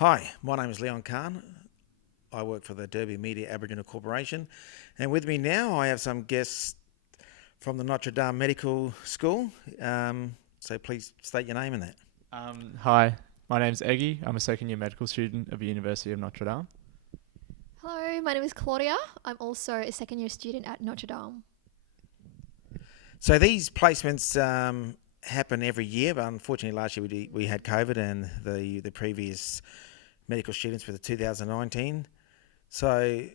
Hi, my name is Leon Khan. I work for the Derby Media Aboriginal Corporation, and with me now I have some guests from the Notre Dame Medical School. So please state your name in that. Hi, my name's Eggy. I'm a second year medical student of the University of Notre Dame. Hello, my name is Claudia. I'm also a second year student at Notre Dame. So these placements happen every year, but unfortunately last year we had COVID and the previous medical students for the 2019. So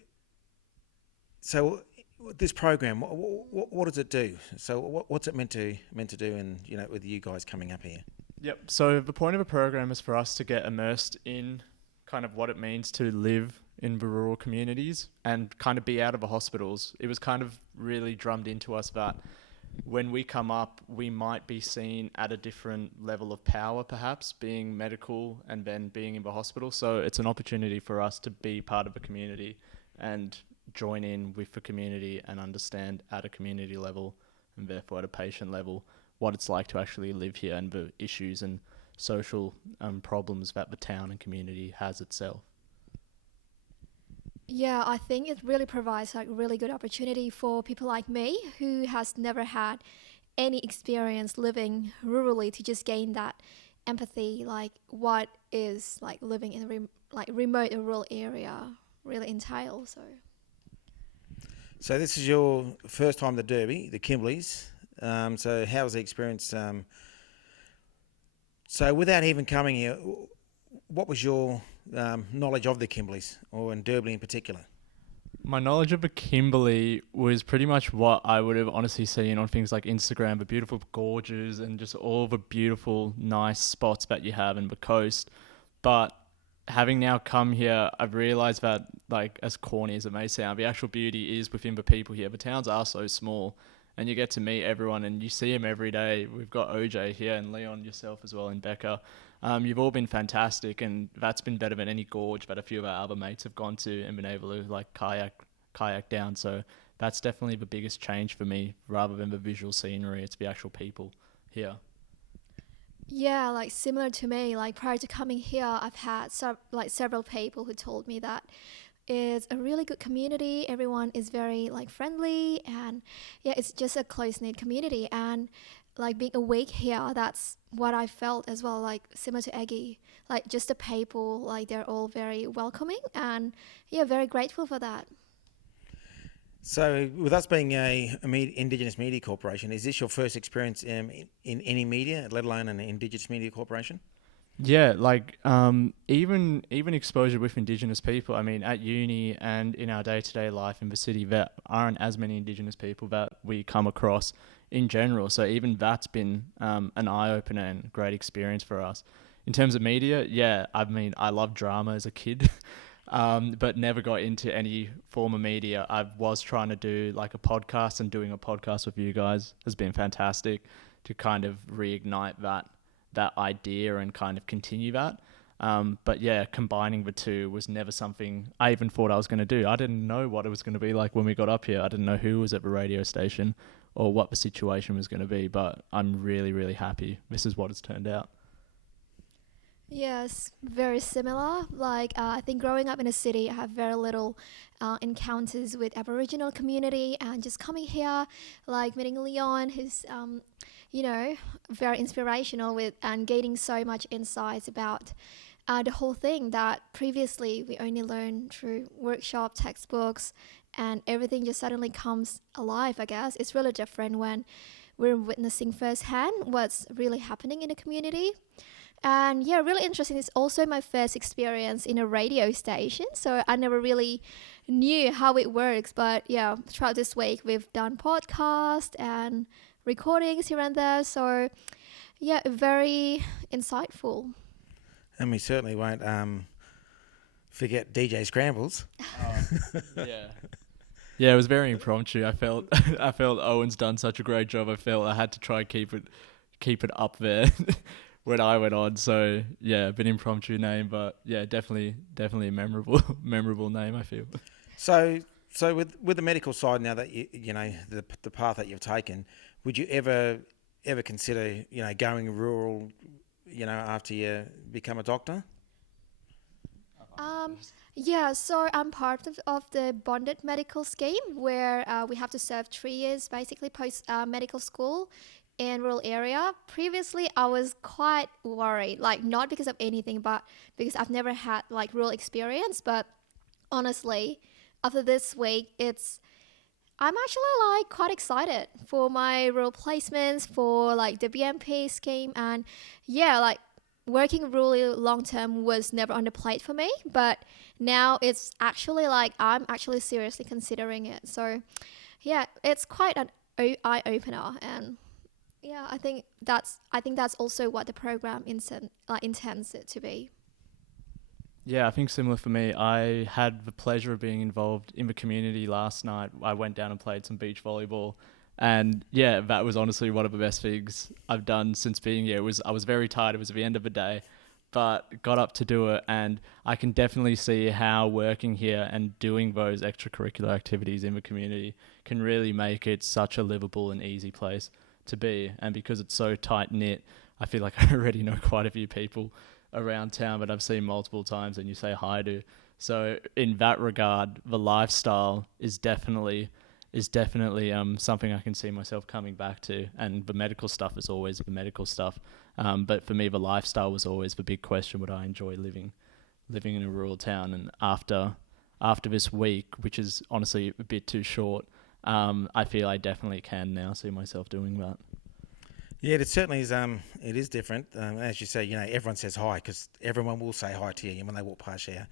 this program, what does it do? So what's it meant to do? And with you guys coming up here. Yep. So the point of a program is for us to get immersed in kind of what it means to live in the rural communities and kind of be out of the hospitals. It was kind of really drummed into us that when we come up, we might be seen at a different level of power, perhaps, being medical and then being in the hospital. So it's an opportunity for us to be part of a community and join in with the community and understand at a community level and therefore at a patient level what it's like to actually live here and the issues and social problems that the town and community has itself. Yeah, I think it really provides like really good opportunity for people like me who has never had any experience living rurally to just gain that empathy, like what is like living in a remote rural area really entails. So this is your first time to Derby, the Kimbleys. So how was the experience? So without even coming here, what was your knowledge of the Kimbleys, or in Derby in particular? My knowledge of the Kimberley was pretty much what I would have honestly seen on things like Instagram, the beautiful gorges and just all the beautiful, nice spots that you have in the coast. But having now come here, I've realised that, like, as corny as it may sound, the actual beauty is within the people here. The towns are so small and you get to meet everyone and you see them every day. We've got OJ here and Leon, yourself as well, and Becca. You've all been fantastic, and that's been better than any gorge that a few of our other mates have gone to and been able to like kayak down. So that's definitely the biggest change for me, rather than the visual scenery. It's the actual people here. Yeah, like similar to me, like prior to coming here, I've had several people who told me that it's a really good community. Everyone is very like friendly, and yeah, it's just a close-knit community. And like being awake here, that's what I felt as well, like similar to Aggie. Like just the people, like they're all very welcoming and yeah, very grateful for that. So with us being a Indigenous Media Corporation, is this your first experience in any media, let alone an Indigenous Media Corporation? Yeah, like even exposure with Indigenous people. I mean, at uni and in our day-to-day life in the city, there aren't as many Indigenous people that we come across in general. So even that's been an eye-opener and great experience for us. In terms of media, yeah, I mean, I loved drama as a kid, but never got into any form of media. I was trying to do like a podcast, and doing a podcast with you guys has been fantastic to kind of reignite that idea and kind of continue that. But yeah, combining the two was never something I even thought I was going to do. I didn't know what it was going to be like when we got up here. I didn't know who was at the radio station or what the situation was going to be, but I'm really, really happy. This is what it's turned out. Yes, very similar. Like I think growing up in a city, I have very little encounters with Aboriginal community, and just coming here, like meeting Leon, who's very inspirational with and gaining so much insights about the whole thing that previously we only learned through workshop textbooks, and everything just suddenly comes alive. I guess it's really different when we're witnessing firsthand what's really happening in the community. And yeah, really interesting. It's also my first experience in a radio station, so I never really knew how it works. But yeah, throughout this week, we've done podcasts and recordings here and there. So yeah, very insightful. And we certainly won't forget DJ Scrambles. Yeah. Yeah, it was very impromptu. I felt Owen's done such a great job. I felt I had to try and keep it up there when I went on. So yeah, a bit impromptu name, but yeah, definitely a memorable name, I feel. So with the medical side now that you know the path that you've taken, would you ever consider going rural, after you become a doctor? Um, yeah, so I'm part of the bonded medical scheme where we have to serve 3 years basically post medical school in rural area. Previously, I was quite worried, like not because of anything, but because I've never had like rural experience. But honestly, after this week, I'm actually like quite excited for my role placements for like the BMP scheme, and yeah, like working really long term was never on the plate for me, but now it's actually like I'm actually seriously considering it. So yeah, it's quite an eye opener, and yeah, I think that's also what the program intends it to be. Yeah, I think similar for me. I had the pleasure of being involved in the community last night. I went down and played some beach volleyball. And yeah, that was honestly one of the best things I've done since being here. I was very tired. It was at the end of the day, but got up to do it. And I can definitely see how working here and doing those extracurricular activities in the community can really make it such a livable and easy place to be. And because it's so tight knit, I feel like I already know quite a few people around town that I've seen multiple times and you say hi to. So in that regard, the lifestyle is definitely something I can see myself coming back to. And the medical stuff is always the medical stuff. But for me, the lifestyle was always the big question: would I enjoy living in a rural town? And after this week, which is honestly a bit too short, I feel I definitely can now see myself doing that. Yeah, it certainly is. It is different. As you say, everyone says hi because everyone will say hi to you when they walk past you,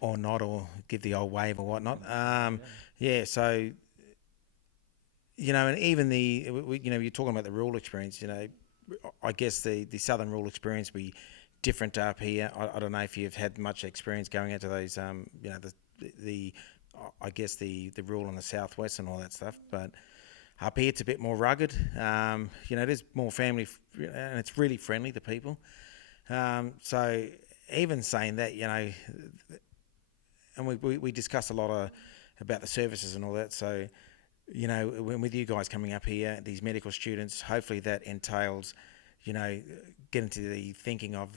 or not, or give the old wave or whatnot. Yeah, so and even you're talking about the rural experience. I guess the southern rural experience will be different up here. I don't know if you've had much experience going into those, the I guess the rural in the southwest and all that stuff, but up here it's a bit more rugged. It is more family, and it's really friendly to people. So even saying that, and we discussed a lot about the services and all that. So, when with you guys coming up here, these medical students, hopefully that entails, get into the thinking of,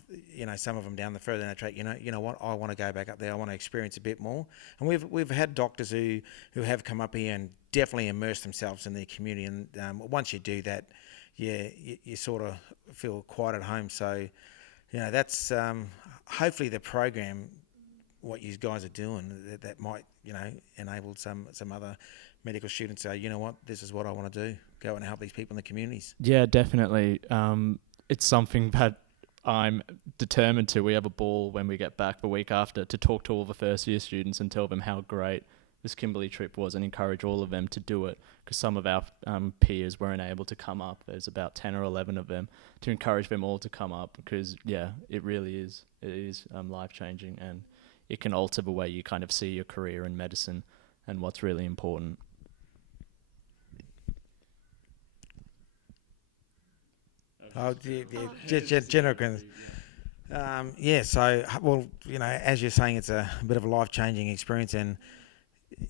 some of them down the further down the track, what, I want to go back up there. I want to experience a bit more. And we've had doctors who have come up here and definitely immerse themselves in their community. And once you do that, yeah, you sort of feel quite at home. So, that's hopefully the program, what you guys are doing, that might, enable some other medical students to say, what, this is what I want to do, go and help these people in the communities. Yeah, definitely. It's something that I'm determined to. We have a ball when we get back the week after to talk to all the first year students and tell them how great this Kimberley trip was and encourage all of them to do it, because some of our peers weren't able to come up. There's about 10 or 11 of them, to encourage them all to come up, because yeah, it really is. It is life-changing, and it can alter the way you kind of see your career in medicine and what's really important. Oh, general. So, well, as you're saying, it's a bit of a life-changing experience, and,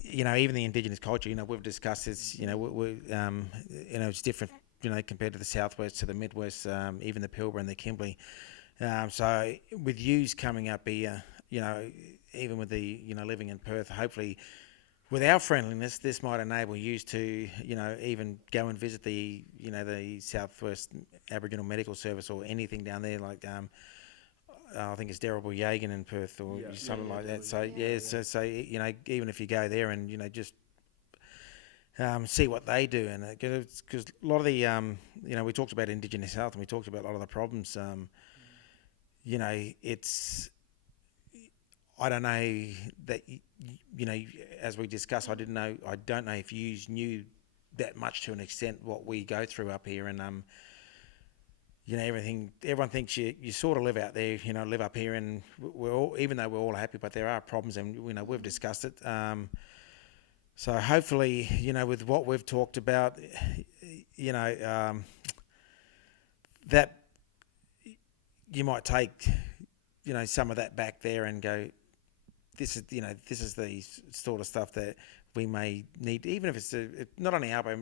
even the Indigenous culture, we've discussed this, it's different, compared to the Southwest, to the Midwest, even the Pilbara and the Kimberley. So with yous coming up here, even with the, living in Perth, hopefully with our friendliness, this might enable you to, even go and visit the, the Southwest Aboriginal Medical Service or anything down there, like I think it's Derribble Yagan in Perth or something like that. So so even if you go there and just see what they do, and because a lot of the we talked about Indigenous health and we talked about a lot of the problems. It's, I don't know that, as we discussed, I don't know if you knew that much to an extent what we go through up here, and everyone thinks you sort of live out there, live up here, and even though we're all happy, but there are problems, and we've discussed it. So hopefully, with what we've talked about, that you might take, some of that back there and go, this is the sort of stuff that we may need, even if it's not only our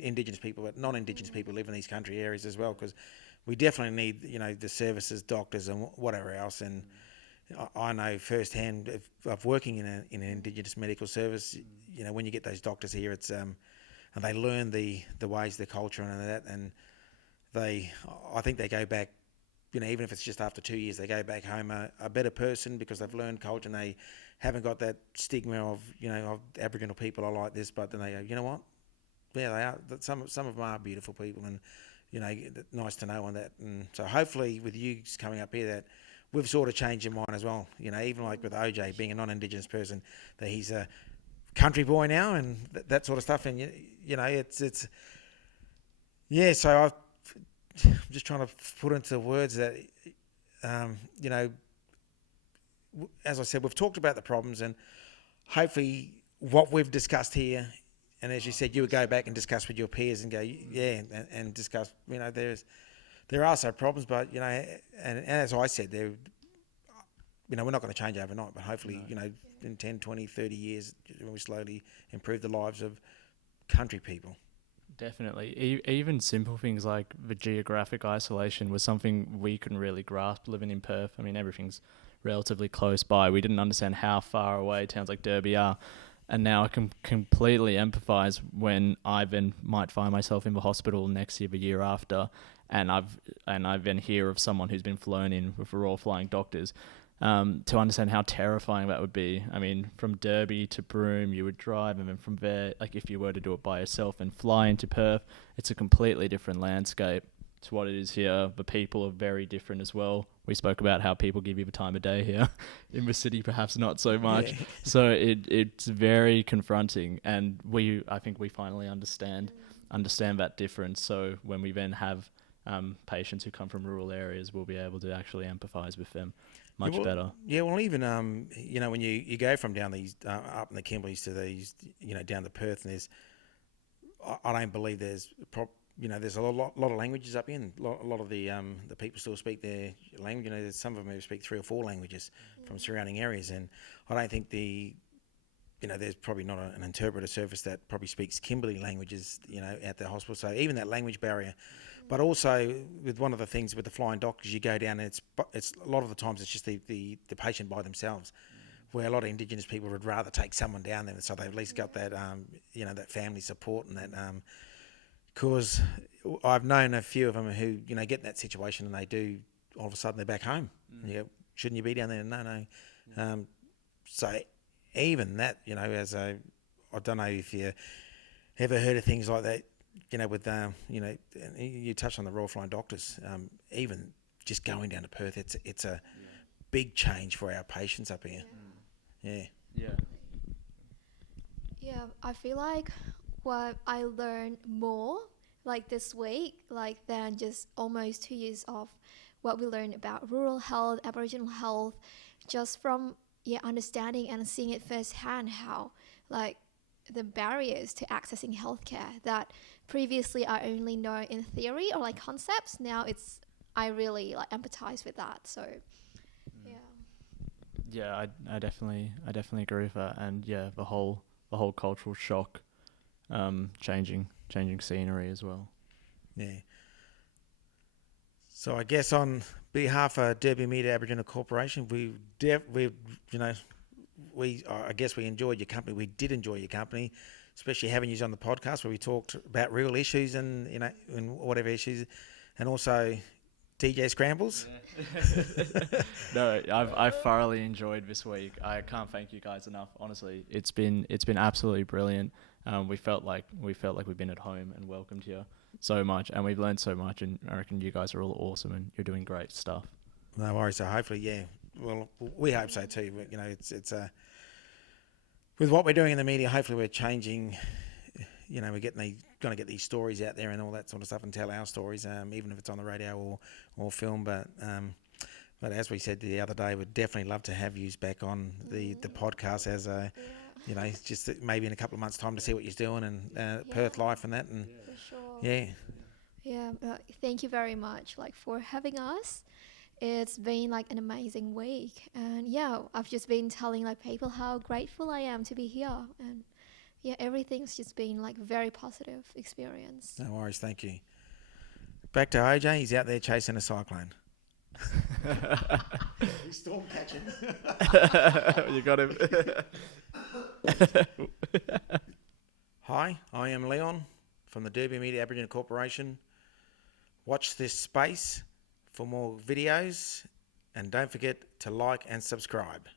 Indigenous people, but non-Indigenous people live in these country areas as well, because we definitely need, the services, doctors and whatever else. And, I know firsthand of working in an Indigenous medical service. You know, when you get those doctors here, it's and they learn the ways, the culture, and that, and I think they go back. You know, even if it's just after 2 years, they go back home a better person because they've learned culture and they haven't got that stigma of, you know, of Aboriginal people are like this, but then they go, you know what? Yeah, they are. Some of them are beautiful people, and you know, nice to know on that. And so hopefully, with you coming up here, that we've sort of changed your mind as well. You know, even like with OJ being a non-Indigenous person, that he's a country boy now and that sort of stuff. And you know, it's yeah. So I'm just trying to put into words that you know, as I said, we've talked about the problems and hopefully what we've discussed here. And as you said, you would go back and discuss with your peers and go, yeah, and discuss, you know, there are some problems, but, you know, and as I said, you know, we're not going to change overnight, but hopefully, you know, in 10, 20, 30 years, we slowly improve the lives of country people. Definitely. Even simple things like the geographic isolation was something we couldn't really grasp living in Perth. I mean, everything's relatively close by. We didn't understand how far away towns like Derby are. And now I can completely empathise when I then might find myself in the hospital next year, the year after, and I've then hear of someone who's been flown in with the Royal Flying Doctors, to understand how terrifying that would be. I mean, from Derby to Broome, you would drive, and then from there, like if you were to do it by yourself and fly into Perth, it's a completely different landscape to what it is here. The people are very different as well. We spoke about how people give you the time of day here. In the city, perhaps not so much. Yeah. So it's very confronting, and I think we finally understand that difference. So when we then have patients who come from rural areas, we'll be able to actually empathise with them much better. Yeah, well, even you know, when you go from down these up in the Kimberleys to these, you know, down to Perth, and I don't believe there's you know, there's a lot of languages up here, and a lot of the people still speak their language. You know, there's some of them who speak 3 or 4 languages from surrounding areas, and I don't think you know, there's probably not an interpreter service that probably speaks Kimberley languages, you know, at the hospital. So even that language barrier, but also with one of the things with the flying doctors, you go down and it's a lot of the times it's just the patient by themselves. Where a lot of Indigenous people would rather take someone down there, so they've at least got that you know, that family support and that. Because I've known a few of them who, you know, get in that situation and they do, all of a sudden they're back home. You go, shouldn't you be down there? No. So even that, you know, I don't know if you ever heard of things like that, you know, with, you know, you touched on the Royal Flying Doctors. Even just going down to Perth, it's a big change for our patients up here. Yeah, I feel like what I learned more like this week, like than just almost 2 years of what we learned about rural health, Aboriginal health, just from understanding and seeing it firsthand, how like the barriers to accessing healthcare that previously I only know in theory or like concepts, now I really like empathize with that. So I definitely agree with that. And the whole cultural shock, changing scenery as well. Yeah. So I guess on behalf of Derby Media Aboriginal Corporation, I guess we enjoyed your company. We did enjoy your company, especially having you on the podcast where we talked about real issues and, you know, and whatever issues, and also DJ Scrambles. Yeah. No, I've thoroughly enjoyed this week. I can't thank you guys enough. Honestly, it's been absolutely brilliant. We felt like we've been at home and welcomed here so much, and we've learned so much. And I reckon you guys are all awesome, and you're doing great stuff. No worries. So hopefully, well, we hope so too. You know, it's with what we're doing in the media. Hopefully, we're changing. You know, we're going to get these stories out there and all that sort of stuff, and tell our stories, even if it's on the radio or film. But as we said the other day, we'd definitely love to have you back on the podcast as a, you know, just maybe in a couple of months' time to see what you're doing and Perth life and that. And for sure. Yeah. Thank you very much, like, for having us. It's been like an amazing week, and I've just been telling like people how grateful I am to be here, and everything's just been like very positive experience. No worries, thank you. Back to OJ, he's out there chasing a cyclone. He's storm catching. You got him. Hi, I am Leon from the Derby Media Aboriginal Corporation. Watch this space for more videos and don't forget to like and subscribe.